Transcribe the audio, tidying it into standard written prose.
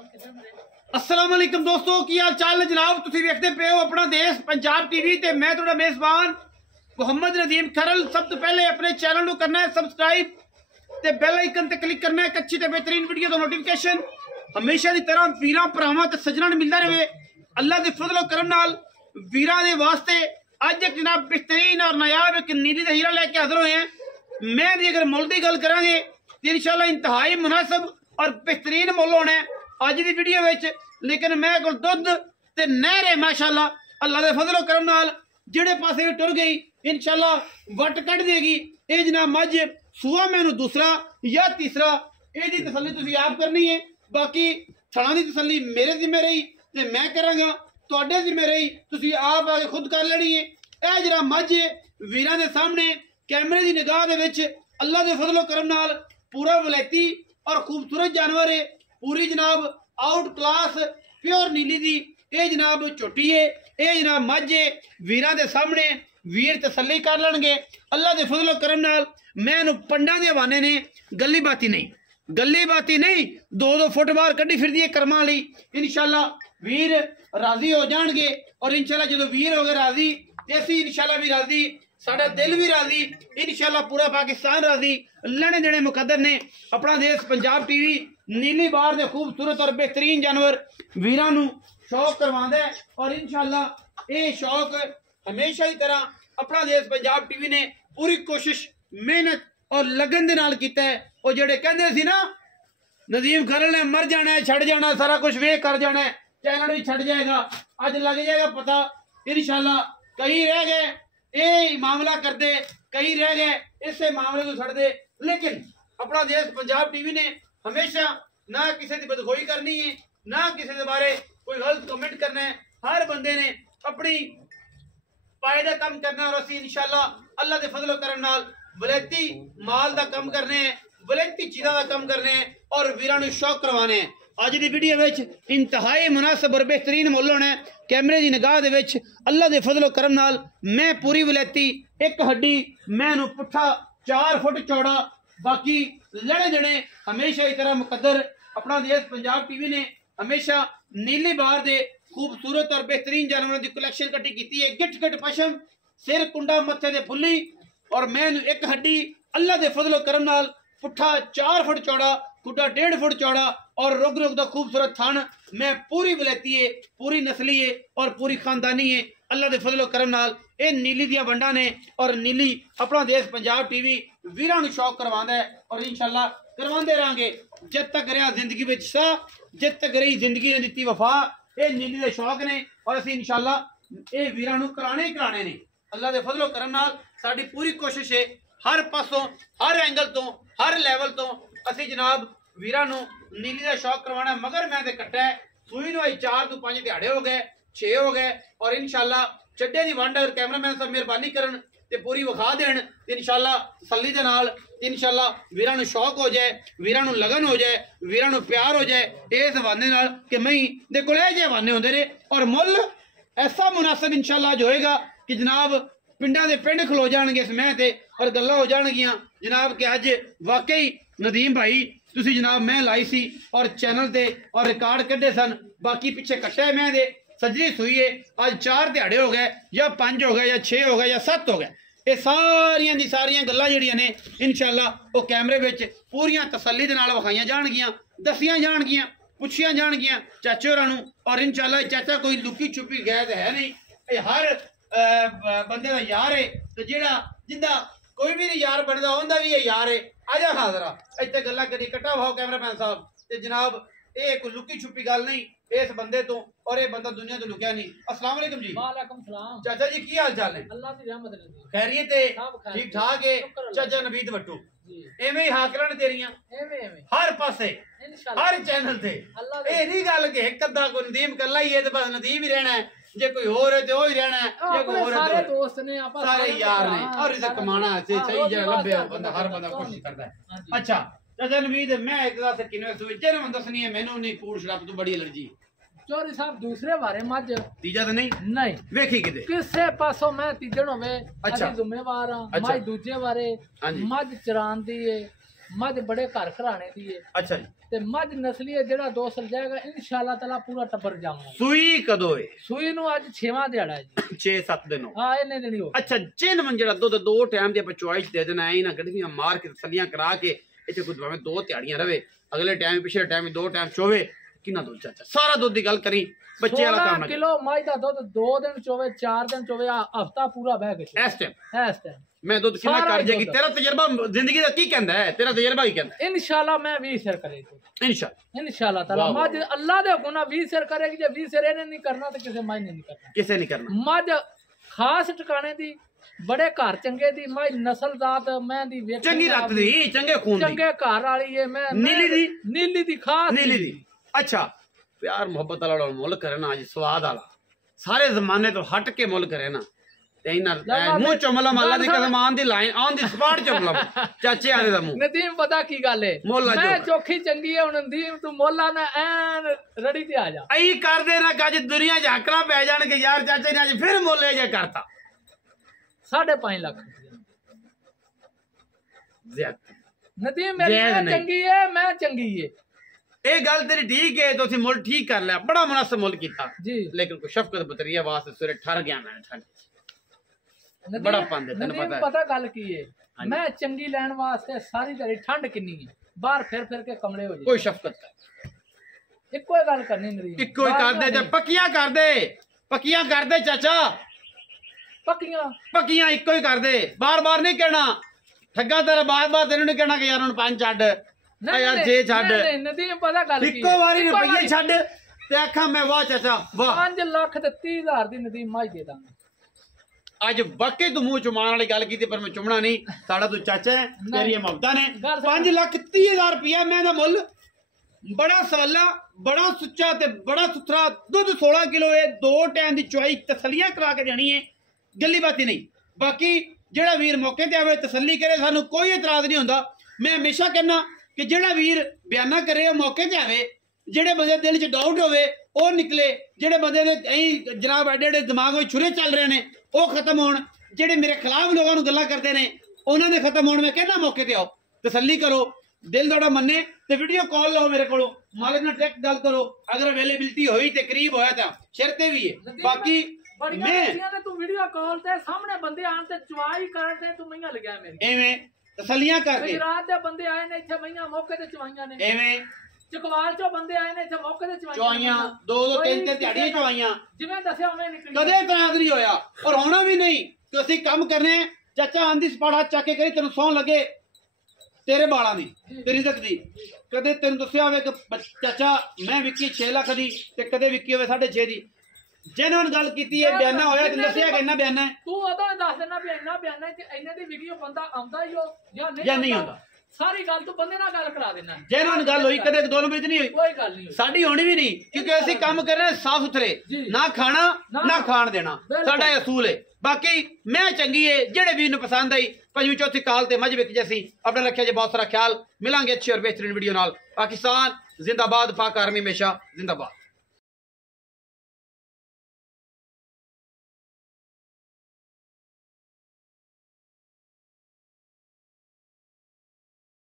अस्सलाम वालेकुम दोस्तों, की हाल चाल है जनाब। तुसीं वेखदे पे हो अपना देश पंजाब टीवी ते मैं तुहाडा मेज़बान मुहम्मद नदीम खरल। सब तो पहले अपने चैनल को करना है सबसक्राइब ते बेल आइकन ते क्लिक करना है। अच्छी ते बेहतरीन वीडियो का नोटिफिकेशन हमेशा की तरह वीरां भरावां ते सज्जनां नूं मिलदा रहे। अल्लाह के फजलो करम नाल वीरां दे वास्ते अज एक जनाब बेहतरीन और नायाब एक नीली दा हीरा लेके हाजिर होए हैं। मैं दी अगर मुल की गल करांगे तो इंशाल्लाह इंतहाई मुनासिब और बेहतरीन मुल होना है अज की वीडियो विच। लेकिन मैं कोल दुध ते नहर है माशाअल्लाह। अल्लाह के फजलो करम नाल जिहड़े पासे भी टुर गई इंशाल्लाह वट कट देगी। ये जनाब मझ सूआ मैनू दूसरा या तीसरा ये तसली तुसीं आप करनी है। बाकी थणा की तसली मेरे जिम्मे रही ते मैं करांगा, तुहाडे जिम्मे रही, तुसीं आप आके खुद कर लेनी है। यह जरा मझ वीरां दे सामने कैमरे की निगाह दे विच अल्लाह के फजलो करम नाल पूरा वलैती और खूबसूरत जानवर है। पूरी जनाब आउट क्लास प्योर नीली दी ये जनाब झोटी है। ये जनाब मझ है वीरां दे सामने वीर तसली कर लेंगे अल्लाह के फजलो करम नाल। मैं पंडा के हवाने ने गली बाती नहीं 2-2 फुट बाहर कड्डी फिर दी कर्मा ली। इंशाल्लाह वीर राजी हो जाएंगे और इंशाल्लाह जो वीर हो गए राजी असी इंशाल्लाह भी राजी, साडा दिल भी राजी, इंशाल्लाह पूरा पाकिस्तान राजी। लेने देने मुकद्दर ने अपना देश पंजाब टीवी नीली बार दे खूबसूरत और बेहतरीन जानवर वीरां नूं शौक करवांदा है। और इंशाल्लाह ये शौक हमेशा की तरह अपना देश पंजाब टीवी ने पूरी कोशिश मेहनत और लगन दे नाल कीता है। और जेड़े कहंदे सी ना नदीम खरल ने मर जाना है, छड़ जाना, सारा कुछ वे कर जाना है, चैनल भी छड़ जाएगा, अज लग जाएगा पता। इंशाल्लाह कई रह गए ये मामला करते, कई रह गए इसे मामले को छड़ दे। लेकिन अपना देश पंजाब टीवी ने हमेशा ना किसी की बदखोई करनी है, ना किसी के बारे कोई गलत कमेंट करना है। हर बंदे ने अपनी फायदा कम करना और असी इंशाल्लाह अल्लाह के फजलो करम नाल वलैती माल का कम करने हैं, वलैती चीज़ों का कम करने हैं और वीरां नूं शौक करवाने हैं। अज की वीडियो विच इंतहाई मुनासिब और बेहतरीन मुल होना है। कैमरे की निगाह दे विच अल्लाह के फजलो करम नाल मैं पूरी वलैती एक हड्डी मैं पुट्ठा 4 फुट चौड़ा। बाकी लड़े जड़े हमेशा की तरह मुकद्दर अपना देश पंजाब टीवी ने हमेशा नीली बार दे खूबसूरत और बेहतरीन जानवरों की कलैक्शन कट्ठी की है। गिट गिट पशम, सिर कुंडा, मत्थे दे फुल्ली और मैं एक हड्डी अल्लाह के फजलो करम नाल पुट्ठा 4 फुट चौड़ा, कुड्डा 1.5 फुट चौड़ा और रुग रुग दा खूबसूरत थान। मैं पूरी वलैती है, पूरी नस्ली है और पूरी खानदानी है। अल्लाह के फजलो करम नाल ये नीली दियां वंडा ने और नीली अपना देश पंजाब टीवी वीरां नूं शौक करवांदा है और इंशाल्लाह करवांदे रहांगे जब तक रहा जिंदगी विच साह, जब तक रही जिंदगी ने दित्ती वफा। ये नीली दे शौक ने और असीं इंशाल्लाह ये वीरां नूं कराने ही कराने ने। अल्लाह के फजलो करम नाल साडी पूरी कोशिश है हर पासों, हर एंगल तो, हर लैवल तो असीं जनाब वीरां नूं नीली दा शौक करवाना। मगर मैं ते कट्टा है सूई नूं 4 तो 5 दिहाड़े हो गए, 6 हो गए और इंशाल्लाह चड्डे दी वंड अगर कैमरामैन साहब मेहरबानी करन ते पूरी विखा देन ते इंशाल्लाह तसल्ली दे नाल इंशाल्लाह वीरां नूं शौक हो जाए, वीरां नूं लगन हो जाए, वीरां नूं प्यार हो जाए इस हवाने नाल कि मई दे कोल इह जिहे हवाने हुंदे ने। और मुल ऐसा मुनासिब इंशाल्लाह जो होएगा कि जनाब पिंडां दे पिंड खलो जाणगे इस मैंह ते और गल्लां हो जाणगियां जनाब कि अज वाकई नदीम भाई तुसीं जनाब मैं लाई सी और चैनल ते और रिकॉर्ड कढ़े सन। बाकी पिछे कट्टा है मैं दे सजरी सूई है अज 4 दिहाड़े हो गए या 5 हो गए या 6 हो गए या 7 हो गए। ये सारियां दी सारियां गल्लां जिहड़ियां ने इंशाल्लाह वो कैमरे विच पूरियां तसल्ली दे नाल विखाइयां जाणगियां, दसियां जाणगियां, पुछियां जाणगियां चाचे होरां नूं। और इंशाल्लाह चाचा कोई लुकी छुपी गैर है नहीं, ये हर बंदे का यार है तो जेड़ा जिंदा कोई भी नहीं यार बनता उनका भी ये यार है। आजा हाजरा इतने गल्लां करी कट्टा भाओ कैमरामैन साहब ते जनाब ये कोई लुकी छुपी गल नहीं इस बंदे तो और ये बंदा दुनिया तो लुकिया नहीं। अस्सलाम वालेकुम जी। वालेकुम सलाम चाचा जी की हाल चाल है? अल्लाह दी रहमत है, खैरियत है, ठीक ठाक है। चाचा नवीद वट्टू एवें ही हाकरन तेरियां एवें हर पासे हर चैनल ते ये नहीं गल कि एक अद्धा कोई नदीम कल्ला ही है तो बस नदीम ही रहना है, जे कोई होर है तो वो ही रहना है, जे कोई होर है सारे दोस्त ने आपस सारे यार ने और इसे कमाना है सही जगह लभे बंदा हर बंदा कोशिश करता है। अच्छा चाचा नवीद मैं एक दस किने सुविचे ना दसनी है मैनू नहीं कूड़ शराब तो बड़ी एलर्जी। चोरी साहब दूसरे बारे मज तीजा तो नहीं वेखी किते किसे पासों मैं तीजण होवे अच्छा जिम्मेवार हां अच्छा। मज दूजे बारे मज चरान दी है मझ बड़े घर घराने दी है अच्छा जी ते मझ नस्ली है जेड़ा 2 साल जाएगा इंशाल्लाह ताला पूरा टब्बर जाऊंगा। सूई कदों है? सूई नु आज 6वां दिहाड़ा है जी। 6-7 दिन हो। हां इन्ने दिन ही हो। अच्छा जिन मन जेड़ा दुध 2 टाइम दी चॉइस दे देना है ना गड्डियां मार के तसलियां करा के इथे कोई भाਵੇਂ 2 दिहाड़ियां रवे अगले टाइम पिछले टाइम 2 टाइम चोवे किना दूध चाचा सारा दूध की गल करी बच्चे वाला काम 16 किलो माई दा दूध 2 दिन चोवे 4 दिन चोवे हफ्ता पूरा बह के इस टाइम इस टाइम मैं दूध कितना कर जाएगी तेरा तजर्बा जिंदगी का की कहंदा है तेरा तजर्बा की कहंदा इंशाल्लाह मैं 20 सिर करेगी इंशाल्लाह ताला मज अल्लाह दे हुक्म 20 सिर करेगी जे 20 सिर इन्हें नहीं करना तो किसे माई नहीं करना किसे नहीं करना मज खास ठिकाने दी बड़े घर चंगे दी माई नस्ल जात मैं दी वेख चंगी रत दी चंगे खून दी चंगे घर वाली है मैं नीली दी खास नीली दी। अच्छा प्यार मोहब्बत वाला मुल करे ना आज स्वाद वाला सारे जमाने तो हट के मुल करे ना मुंह चुमला माला दी कसम आन दी लाइन आन दी स्पॉट चुमला चाचे आले दा मुंह नदीम पता की गल है मैं चोखी चंगी है नदीम तू मोला ना ऐन रड़ी ते आ जा आई कर दे ना कज दुनिया झाकड़ा पै जाणगे यार चाचे ने आज फिर मोले जे करता 5.5 लाख नदीम मेरी चंगी है मैं चंगी है ये गल तेरी ठीक है तो मुल ठीक कर लिया बड़ा मुनासिब मुल किया जी लेकिन कोई शफकत बतरिया वास्ते सवेरे ठर गया मैं ठंड बड़ा पांदे तन्नू पता गल की है मैं चंगी लैन वास्ते सारी दिहाड़ी ठंड किन्नी है बाहर फिर के कमले हो जाए कोई शफकत कर इको ही गल करनी नदीम इको ही कर दे पक्कियां कर दे चाचा पक्कियां इको ही कर दे बार बार नहीं कहना ठग्गा तेरा बार बार तेन नहीं कहना कि यार हुन 5 छड्ड यार जे छड्ड नदीम पता गल की इको बारी रुपये छड्ड ते आखा मैं वाह चाचा वाह 5 लाख ते 30,000 दी नदीम माई दे दांगा अज वाकई तू मुंह चुमान वाली गल की पर मैं चुमना नहीं साड़ा तू चाचा है तेरी मुहब्बतां ने 5,30,000 रुपया मैं दा मुल बड़ा सवाला बड़ा सुच्चा ते बड़ा सुथरा दुध 16 किलो है 2 टाइम दी चुआई तसलियां करा के देनी है गली बाती नहीं बाकी जेड़ा वीर मौके ते आवे तसल्ली करे सानू कोई इतराज नहीं होंदा मैं हमेशा कहना कि जेड़ा वीर बयाना करे मौके ते आवे जेड़े बंदे दिल च डाउट होवे ओ निकले जेड़े बंदे दे जनाब एडे एडे दिमाग में छुरे चल रहे ने ओ खत्म होण जेड़े मेरे खिलाफ लोगों नूं गल्लां करदे ने उन्हां दे खत्म होण मैं कहना मौके ते आओ तसल्ली करो दिल थोड़ा मन्ने ते वीडियो कॉल लो मेरे कोलों मालिक नाल डायरेक्ट गल करो अगर अवेलेबिलिटी होई ते करीब होया तां शर्ते भी है बाकी मैं तू वीडियो कॉल ते सामने बंदे आन ते चवाई करते तू मैया लगया मेरी एवें तसल्लियां करके गुजरात दे बंदे आए ने इत्थे मैया मौके ते चवाईयां ने एवें चकवाल चो बंदे आए ने इत्थे मौके ते चवाईयां 2-3 दिहाड़ियां चवाईयां जिवें दस्या उवें निकली कदे इतराज नहीं होया और होना भी नहीं कि ਅਸੀਂ ਕੰਮ करने चाचा आंधी स्पाड़ा ਚੱਕ ਕੇ ਕਰੀ ਤੈਨੂੰ ਸੌਂ ਲੱਗੇ तेरे बाला दी तेरी इज्जत दी कदे तेन दस्या होवे कि चाचा मैं विकी 6 लाख दी ते कदे विकी होवे 6.5 दी जेन्युइन गल कीती है बयाना होया ते दस्या कि इन्ना बयाना है तू उदों दस देना भी इन्ना बयाना है कि इन्ने दी वीडियो बंदा आंदा ही हो या नहीं आंदा सारी गल तू बंदे नाल गल करा देना जेन्युइन गल होई कदे दो नंबर च नहीं होई कोई गल नहीं साडी होनी भी नहीं क्योंकि ਅਸੀਂ ਕੰਮ कर रहे साफ सुथरे ना खाना ना खाण देना साडा असूल है बाकी मैं चंगी है जेड़े भी पसंद आई 5वीं 4थी काल ते मज विक जैसी अपने रखे जे बहुत सारा ख्याल मिलांगे अच्छी और बेहतरीन वीडियो नाल पाकिस्तान जिंदाबाद पाक आर्मी हमेशा जिंदाबाद।